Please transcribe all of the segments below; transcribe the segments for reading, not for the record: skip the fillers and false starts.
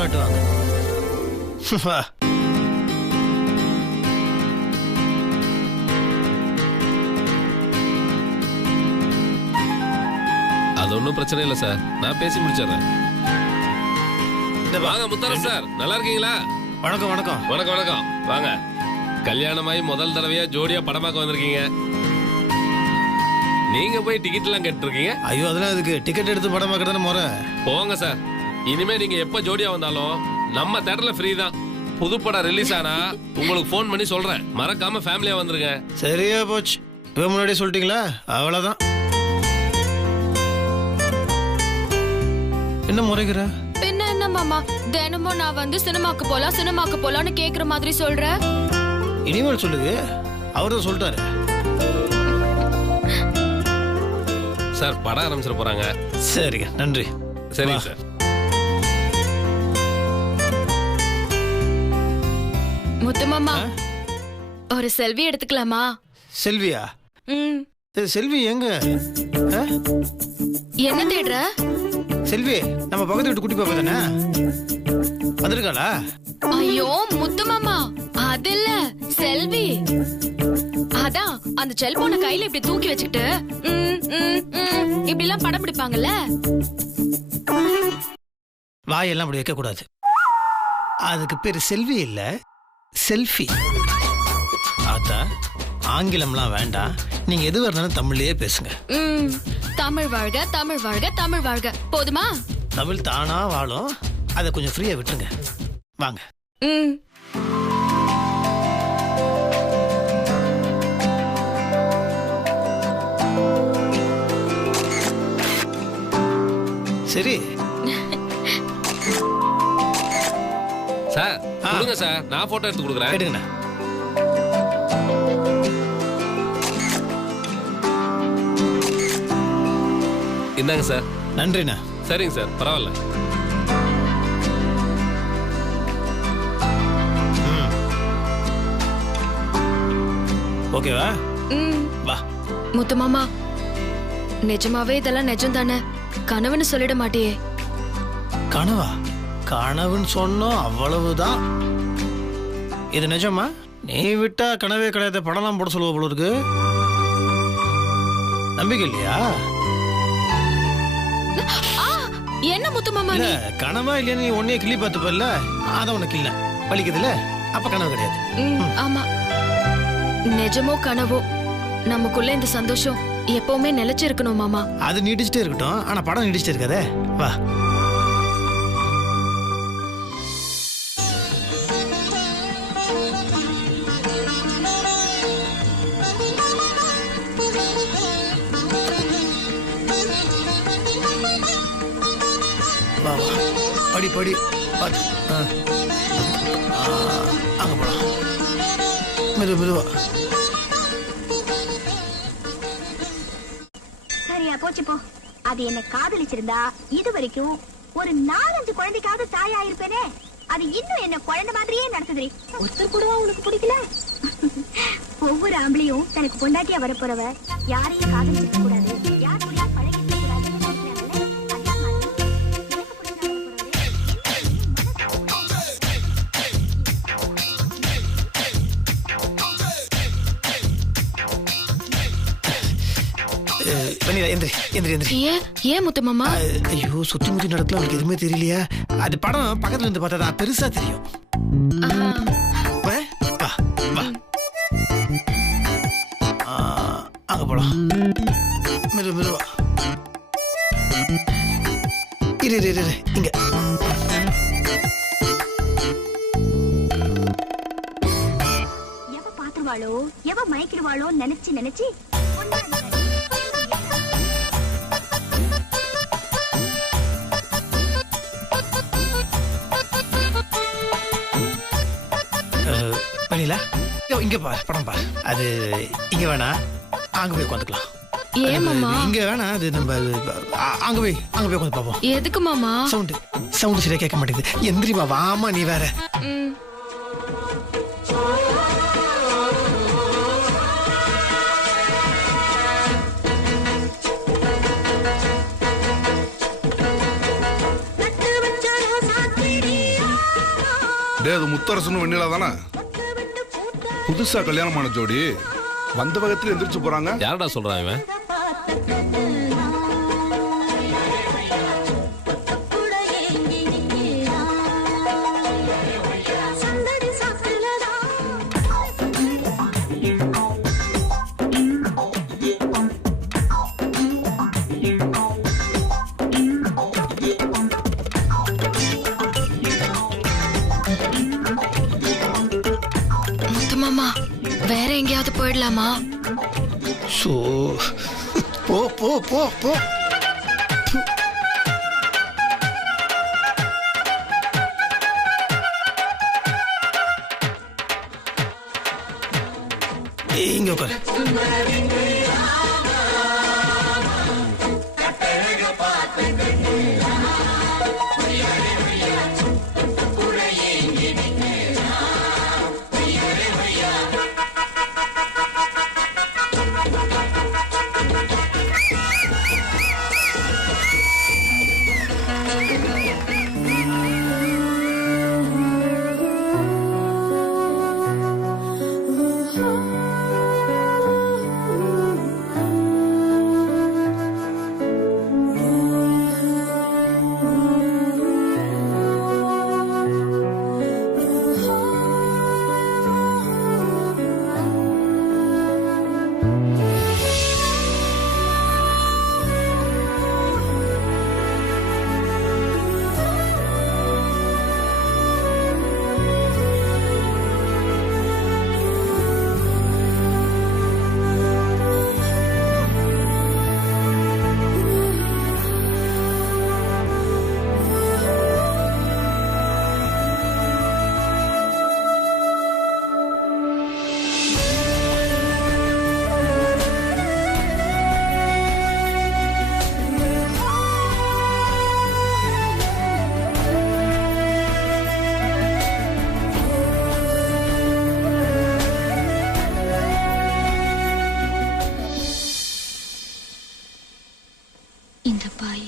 படம் காட்டுவாங்க. வா. அது ஒன்றும் பிரச்சனை இல்லை சார், நான் பேசி முடிச்சிடுறேன். வாங்க முத்தாரம் சார், நல்லா இருக்கீங்களா? வணக்கம் வணக்கம் வணக்கம் வணக்கம். வாங்க. கல்யாணமாயி முதல் தடவையா ஜோடியா படம் பார்க்க வந்திருக்கீங்க. நீங்க போய் டிக்கெட் எல்லாம் கேட்டுருக்கீங்க. ஐயோ அதெல்லாம் இதுக்கு டிக்கெட் எடுத்து படம் பார்க்கறதான முறை. போங்க சார், இனிமே நீங்க எப்ப ஜோடியா வந்தாலும் நம்ம தியேட்டர்ல ஃப்ரீ தான். புது படம் ரிலீஸ் ஆனா உங்களுக்கு ஃபோன் பண்ணி சொல்றேன், மறக்காம ஃபேமிலியா வந்துருங்க. சரியா போச்சு. இப்போ முன்னாடியே சொல்லிட்டீங்களா? அவ்வளவுதான். என்ன முறைகிற? பின்ன என்ன மாமா, தினமும் நான் வந்து சினிமாக்கு போலாம்னு கேக்குற மாதிரி சொல்ற. இனிமேல் சொல்லுது, அவர்தான் சொல்லிட்டாரு. சார் படம் ஆரம்பிச்சிட போறாங்க. சரிங்க, நன்றி. சரிங்க சார். முத்து மாமா, ஒரு செல்வி எடுத்துக்கலாமா? செல்வியா? செல்வி எங்க? என்ன தேடுற? செல்வி நம்ம பக்கத்து வீட்டு குட்டி பாப்பா தானே, வந்திருக்காளா? ஐயோ முத்து மாமா, அது இல்ல செல்வி. அதான் அந்த செல்போனை கையில இப்படி தூக்கி வச்சுக்கிட்டு இப்படி எல்லாம் படம் பிடிப்பாங்கல்ல. வாயெல்லாம் அப்படி வைக்க கூடாது. அதுக்கு பேரு செல்வி இல்ல, செல்ஃபி. ஆத்தா, ஆங்கிலம்லாம் வேண்டாம். நீங்க எது வரணும் தமிழ்லயே பேசுங்க. தமிழ் வாழ்க, தமிழ் வாழ்க, தமிழ் வாழ்க. போதுமா? தமிழ் தானா வாழும். அதை கொஞ்சம் ஃப்ரீயா விட்டுருங்க. வாங்க. சரி சார், கொடுங்க சார், நான் போட்டோ எடுத்து கொடுக்குறேன். எடுங்கண்ணா. இந்தாங்க சார். நன்றிண்ணா. சரிங்க சார், பரவாயில்ல. ஓகேவா? வா. முத்து மாமா, நிஜமாவே இதெல்லாம் நிஜம் தானே? கனவுன்னு சொல்லிட மாட்டியே? கனவா? கனவுன்னு சொன்னோம், அவ்வளவுதான். இது நிஜமா? நீ விட்டா கனவே கிடையாது, படம்லாம் போட சொல்லுவ போல இருக்கு. நம்பிக்கை இல்லையா? என்ன முத்து மாமா, இல்ல கனவா இல்லையா? நீ ஒன்னே கிளி பார்த்துப்பல்ல, அதான் உனக்கு இல்ல வலிக்குதுல, அப்ப கனவு கிடையாது. ஆமா, நிஜமோ கனவோ நமக்குள்ள இந்த சந்தோஷம் எப்பவுமே நிலைச்சு இருக்கணும் மாமா. அது நீடிச்சுட்டே இருக்கட்டும், ஆனா படம் நீடிச்சுட்டே இருக்காதே. வா. வா வா, படி படி பார்த்து. அங்க போலாம். மெது மெதுவா. சரியா போச்சு போ. அது என்ன காதலிச்சிருந்தா இது வரைக்கும் ஒரு 4-5 குழந்தைக்காவது தாயா இருப்பேனே. அது இன்னும் என்ன குழந்தை மாதிரியே நடத்துது. ஒருத்தர் கூடவா உனக்கு பிடிக்கல? ஒவ்வொரு ஆம்பளையும் தனக்கு பொண்டாட்டியா வரப்போறவ யாரையும் காதலிக்க கூடாது, யார் கூட பழகிக்க கூடாது. ஏன் முத்து மாமா? ஐயோ, சுத்தி முத்தி நடக்கல, அவனுக்கு எதுவுமே தெரியலையா? அது படம் பக்கத்துல இருந்து பார்த்தா பெருசா தெரியும். அங்க போலாம். மெது மெதுவா. இரு இரு இரு, இங்க. எவ பாத்துருவாளோ, எவ மயக்கிடுவாளோ நினைச்சு நினைச்சு பண்ணில. இங்க பாரு, படம் பாரு. அது இங்க வேணா, அங்க போய் உட்காந்துக்கலாம். ஏன் மாமா? இங்க வேணா, அது நம்ம அங்க போய் உட்காந்து பாப்போம். எதுக்கு மாமா? சவுண்ட் சரியா கேட்க மாட்டேங்குது. எந்திரிமா, வாமா நீ வேற. வச்சாரோ சாத்திரி டே அது முத்தரசனும் வெண்ணிலா தானே? புதுசா கல்யாணமான ஜோடி வந்த வகத்துல எந்திரிச்சு போறாங்க. யாரடா சொல்றான் இவன்? முத்துமாமா வேற எங்கேயாவது போயிடலாமா? ஸோ போ போ போ போ. இங்க உட்காரு. இந்த பாய்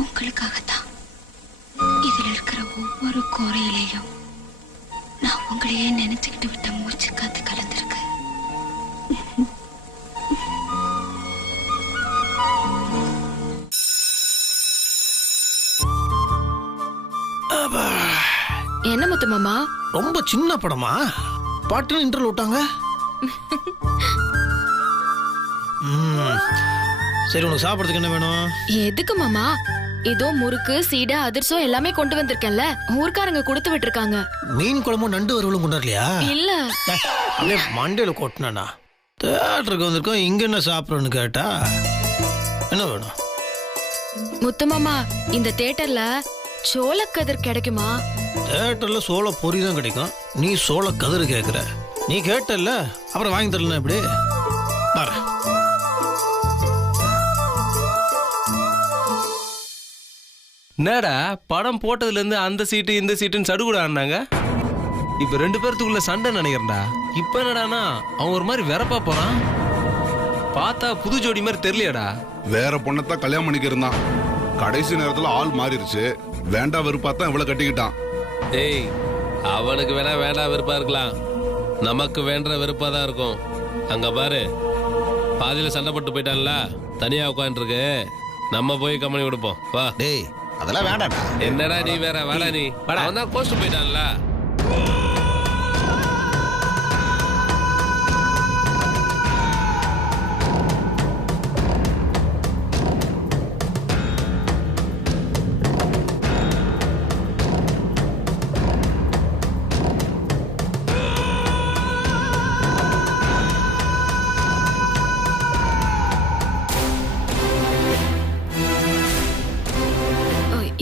உங்களுக்காகத்தான். இதில் இருக்கிற ஒவ்வொரு கோரையிலையும் நான் உங்களையே நினைச்சுக்கிட்டு விட்ட மூச்சு காத்து கலந்திருக்கு. என்ன முத்துமாமா? ரொம்ப சின்ன படமா? பாட்டுன்னு இன்டர்வல் விட்டாங்க. சரி, உனக்கு சாப்பிட்றதுக்கு என்ன வேணும்? எதுக்கு மாமா? இதோ முறுக்கு சீடை அதிர்சம் எல்லாமே கொண்டு வந்திருக்கேன்ல, ஊர்க்காரங்க கொடுத்து விட்டுருக்காங்க. மீன் குழம்பும் நண்டு வறுவலும் கொண்டு வரலையா? இல்ல, அப்படியே மண்டையில கொட்டினா. தேட்டருக்கு வந்திருக்கோம், இங்க என்ன சாப்பிட்றோன்னு கேட்டா என்ன வேணும்? முத்துமாமா இந்த தியேட்டர்ல சோளக்கதிர் கிடைக்குமா? தேட்டர்ல சோள பொரி தான் கிடைக்கும். நீ சோள கதிர் கேட்குற. நீ கேட்டல்ல, அப்புறம் வாங்கி தரலாம். எப்படி பாரு. என்னடா படம் போட்டதுல இருந்து அந்த சீட்டு இந்த சீட்டுன்னு சடுகுடா ஆனாங்க. இப்ப 2 பேர்த்துக்குள்ள சண்டை நினைக்கிறேன்டா. இப்ப என்னடானா அவன் ஒரு மாதிரி வெறப்பா போறான். பார்த்தா புது ஜோடி மாதிரி தெரியலையாடா. வேற பொண்ணத்தான் கல்யாணம் பண்ணிக்க இருந்தான். கடைசி நேரத்துல ஆள் மாறிடுச்சு. வேண்டா வெறுப்பாத்தான் இவ்வளவு கட்டிக்கிட்டான். ஏய், அவனுக்கு வேணா வேண்டா வெறுப்பா இருக்கலாம், நமக்கு வேண்ட வெறுப்பா தான் இருக்கும். அங்க பாரு, பாதியில சண்டை போட்டு போயிட்டான்ல, தனியா உட்காந்துருக்கு. நம்ம போய் கம்பெனி கொடுப்போம். வா. டேய், அதெல்லாம் வேண்டாடா. என்னடா நீ வேற வாடா. நீ அவன் தான் கோஸ்ட் போயிட்டான்ல.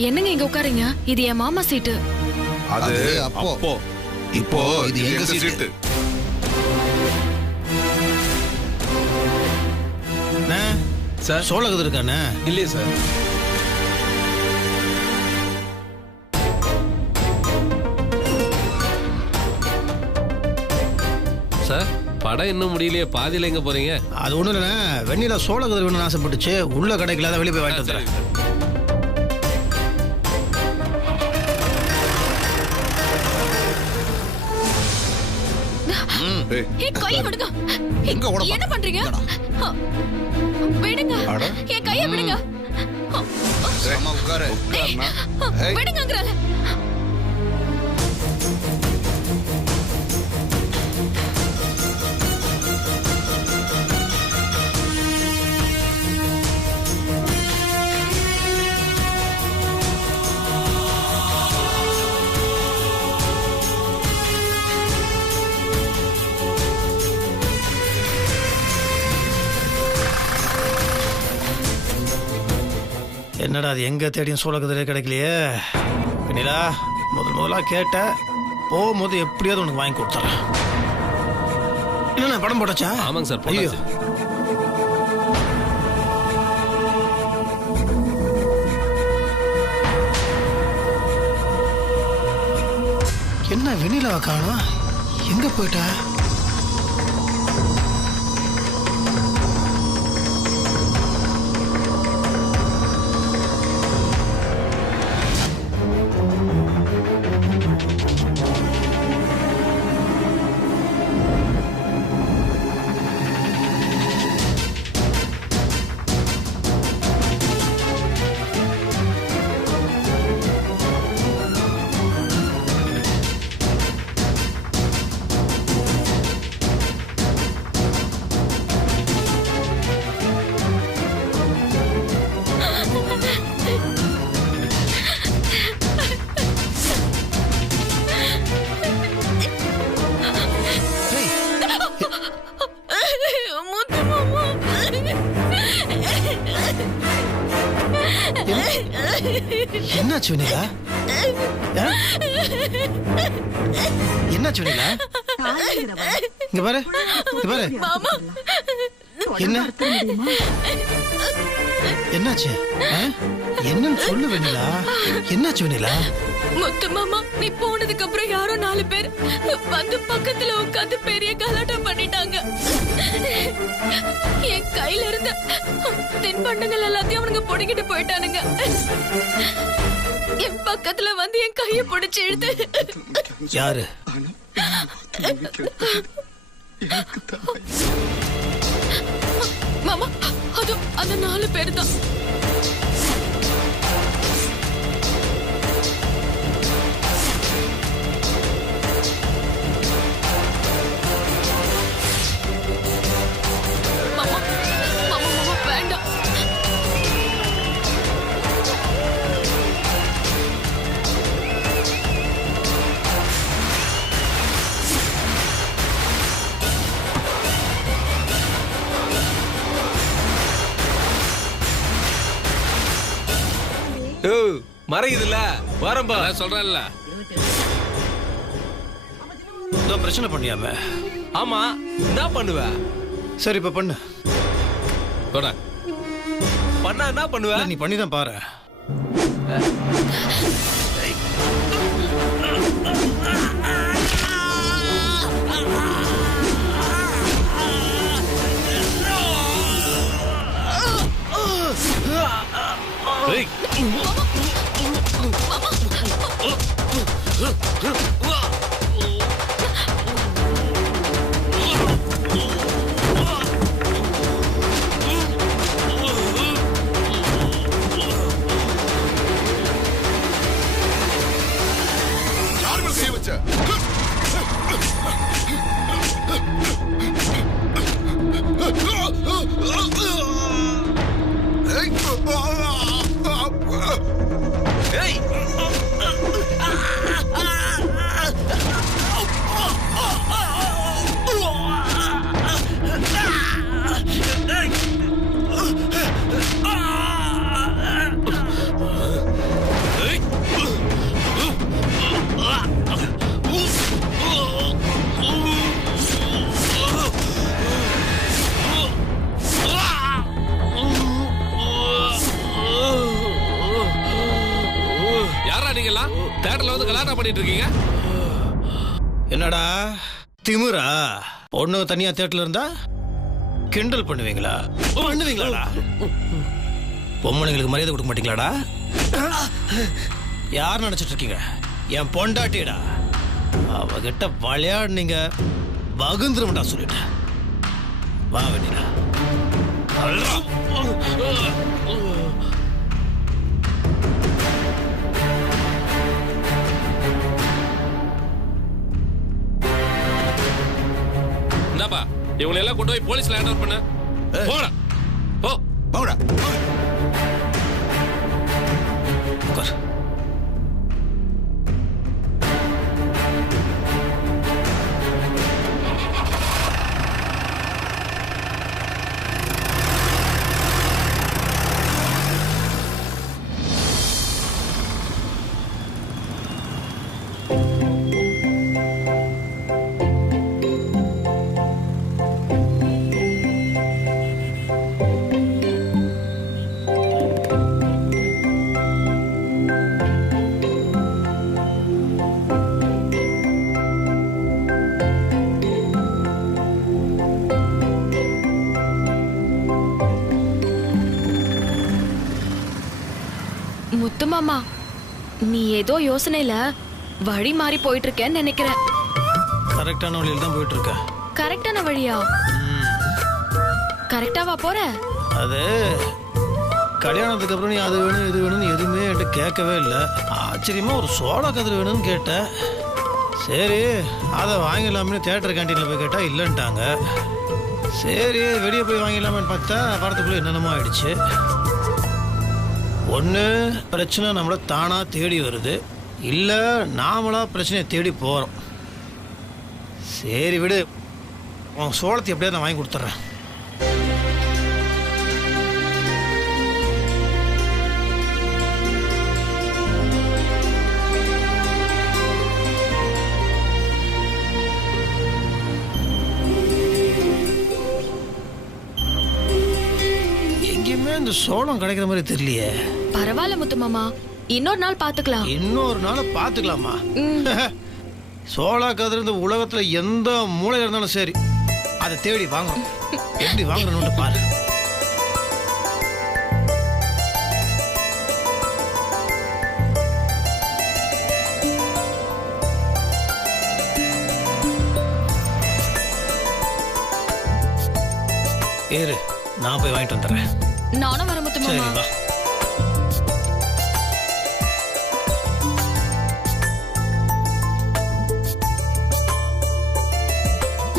என்னங்க இங்க உட்காருங்க, இது என் மாமா சீட்டு. அது அப்போ இப்போ இது எங்க சீட்டு. சார் சோள கதிர் இருக்கானே? இல்லையே சார். சார், படம் இன்னும் முடியலையே, பாதியில எங்க போறீங்க? அது ஒண்ணு இல்லைண்ணே, வெண்ணிலா சோள கதிர் வேணும்னு ஆசைப்பட்டுச்சு. உள்ள கிடைக்கல, வெளியே போய் வாங்கிட்டு வந்துடுறேன். ஏய், என் கைய விடுங்க. எங்க ஓட என்ன பண்றீங்க? விடுங்க. அட. என் கைய விடுங்க. அம்மா உட்காரு. உட்காருண்ணா. ஏய். விடுங்கங்கறல. என்னடா அது எங்க தேடியும் சோழக்கதிரே கிடைக்கலையே. வெண்ணிலா, முதலா கேட்ட போகும்போது எப்படியாவது உனக்கு வாங்கி கொடுத்துறேன். என்ன படம் போட்டாச்சா? ஆமாங்க சார், ஐயோ, போட்டாச்சு. என்ன வெண்ணிலாவை காணோம்? எங்க போயிட்டா? முத்து மாமா. என்னாச்சு வெண்ணிலா? என்னாச்சு வெண்ணிலா? இங்க பாரு, இங்க பாரு. மாமா. என்ன என்னாச்சு? என்னன்னு சொல்லு வெண்ணிலா. என்னாச்சு வெண்ணிலா? முத்து மாமா, நீ போனதுக்கு அப்புறம் யாரோ 4 பேர் வந்து பக்கத்துல உட்கார்ந்து பெரிய கலாட்டம் பண்ணிட்டாங்க. என் கையில இருந்த தின்பண்டங்கள் எல்லாத்தையும் அவனுங்க பொடிக்கிட்டு போயிட்டானுங்க. என் பக்கத்துல வந்து என் கையை பிடிச்சு இழுத்து. யாரு? மாமா, அது அந்த 4 பேர் தான். மாமா, மாமா, மாமா, வேண்டாம். மறையுதுல்ல, வரம்பா. நான் சொல்றேன்ல. ஏதோ பிரச்சனை பண்ணியாம? ஆமா, என்ன பண்ணுவ? சரி, இப்ப பண்ணு. போடா. பண்ணா என்ன பண்ணுவ? நீ பண்ணிதான் பாரு. ஏய். யார் மேல கை வச்ச? ஏய், யாரா நீங்கெல்லாம் தேட்டர்ல வந்து கலாட்டா பண்ணிட்டு இருக்கீங்க? என்னடா திமிரா? பொண்ணு தனியா தேட்டர்ல இருந்தா கிண்டல் பண்ணுவீங்களா? பண்ணுவீங்களாடா? பொம்மனுங்களுக்கு மரியாதை கொடுக்க மாட்டீங்களாடா? யார் நினைச்சிட்டு இருக்கீங்க? என் பொண்டாட்டிடா. அவகிட்ட விளையாடுனீங்க, வகுந்துருமண்டா சொல்லிட்டேன். வா வெண்ணிலா. இந்தாப்பா இவங்களை எல்லாம் கொண்டு போய் போலீஸ்ல ஹேண்ட் ஓவர் பண்ண. போடா போ. போடா. உட்கார். முத்து மாமா, நீ ஏதோ யோசனையில வழி மாறி போயிட்டு இருக்கேன்னு நினைக்கிறேன். கரெக்டான வழியில் தான் போயிட்டு இருக்க. கரெக்டான வழியா? கரெக்டாவா போற? அது கல்யாணத்துக்கு அப்புறம் நீ அது வேணும் இது வேணும்னு எதுவுமே என்கிட்ட கேட்கவே இல்லை. ஆச்சரியமா ஒரு சோள கதிர் வேணும்னு கேட்டேன். சரி அதை வாங்கிடலாம்னு தியேட்டர் கேண்டீனில் போய் கேட்டால் இல்லைன்ட்டாங்க. சரி வெளியே போய் வாங்கிடலாமேன்னு பார்த்தா வரத்துக்குள்ளே என்னென்னமோ ஆயிடுச்சு. ஒன்று பிரச்சனை நம்மளை தானாக தேடி வருது, இல்லை நாமளாக பிரச்சனையை தேடி போகிறோம். சரி விடு, உன் சோளத்தை எப்படியாவது நான் வாங்கி கொடுத்துட்றேன். எங்கேயுமே இந்த சோளம் கிடைக்கிற மாதிரி தெரியலையே. பரவாயில்ல முத்து மாமா, இன்னொரு நாள் பாத்துக்கலாம். இன்னொரு நாள் பார்த்துக்கலாமா? சோளா கதிர் இந்த உலகத்துல எந்த மூலையில இருந்தாலும் சரி அதை தேடி வாங்கணும். எப்படி வாங்கணும்னு பாரு. ஏறு, நான் போய் வாங்கிட்டு வந்துடுறேன். நானும் வர முத்து சரி மாமா. வா.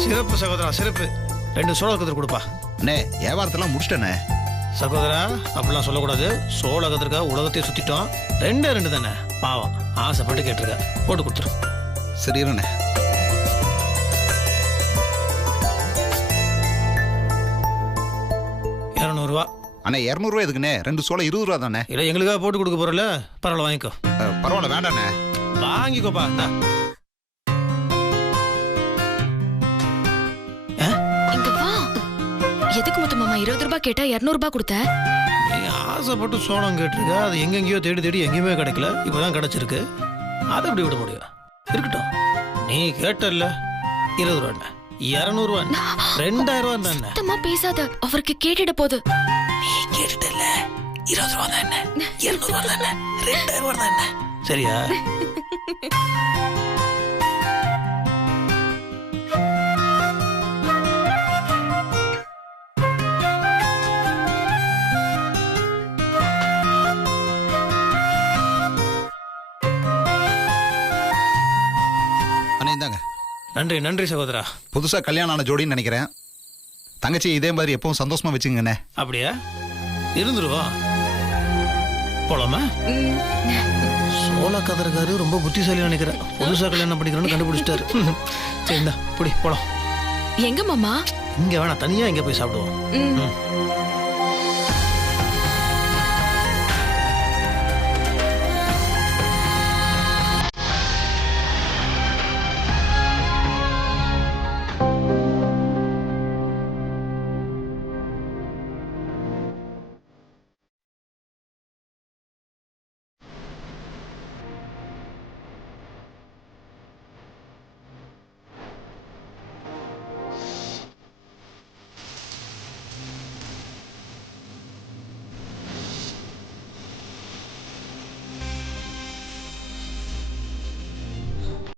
சிறப்பு சகோதரா, சிறப்பு. 2 சோள கதிர் கொடுப்பா. அண்ணே வியாபாரத்தெல்லாம் முடிச்சிட்டேண்ணே. சகோதரா அப்படிலாம் சொல்லக்கூடாது. சோள கதிர்க்கா உலகத்தையே சுத்திட்டோம். 2 தானே, பாவம் ஆசைப்பட்டு கேட்டிருக்க. போட்டு கொடுத்துரு. சரிண்ணே. ரூபா. அண்ணே 200 ரூபா எதுக்குண்ணே? 2 சோளம் 20 ரூபா தானே. இல்லை எங்களுக்காக போட்டு கொடுக்க போறல, பரவாயில்ல வாங்கிக்கோ. பரவாயில்ல வேண்டாண்ணே. வாங்கிக்கோப்பா. இங்க வா. எதுக்கு முத்து மாமா 20 ரூபாய் கேட்டா 200 ரூபாய் கொடுத்த? நீ ஆசைப்பட்டு சோளம் கேட்டிருக்க, அது எங்கெங்கயோ தேடி தேடி எங்கேயுமே கிடைக்கல, இப்பதான் கிடைச்சிருக்கு. அதை எப்படி விட முடியும்? இருக்கட்டும், நீ கேட்டல 20 ரூபா, 200 ரூபா, 2000 ரூபா தானே. சுத்தமா பேசாத, அவருக்கு கேட்டுட போது. நீ கேட்டுட்டல 20 ரூபா தானே, 200 ரூபா தானே, 2000 ரூபா தானே, சரியா? அண்ணே இந்தாங்க. நன்றி நன்றி சகோதரா. புதுசா கல்யாணம் ஆன ஜோடின்னு நினைக்கிறேன். தங்கச்சி இதே மாதிரி எப்பவும் சந்தோஷமா வச்சுங்கண்ணே. அப்படியா? இருந்துருவா. போலாமா? சோள கதிர்காரு ரொம்ப புத்திசாலி நினைக்கிறேன். புதுசா கல்யாணம் பண்ணிக்கிறேன்னு கண்டுபிடிச்சிட்டாரு. சரி இந்தா புடி போலாம். எங்க மாமா? இங்க வேணா, தனியா இங்க போய் சாப்பிடுவோம்.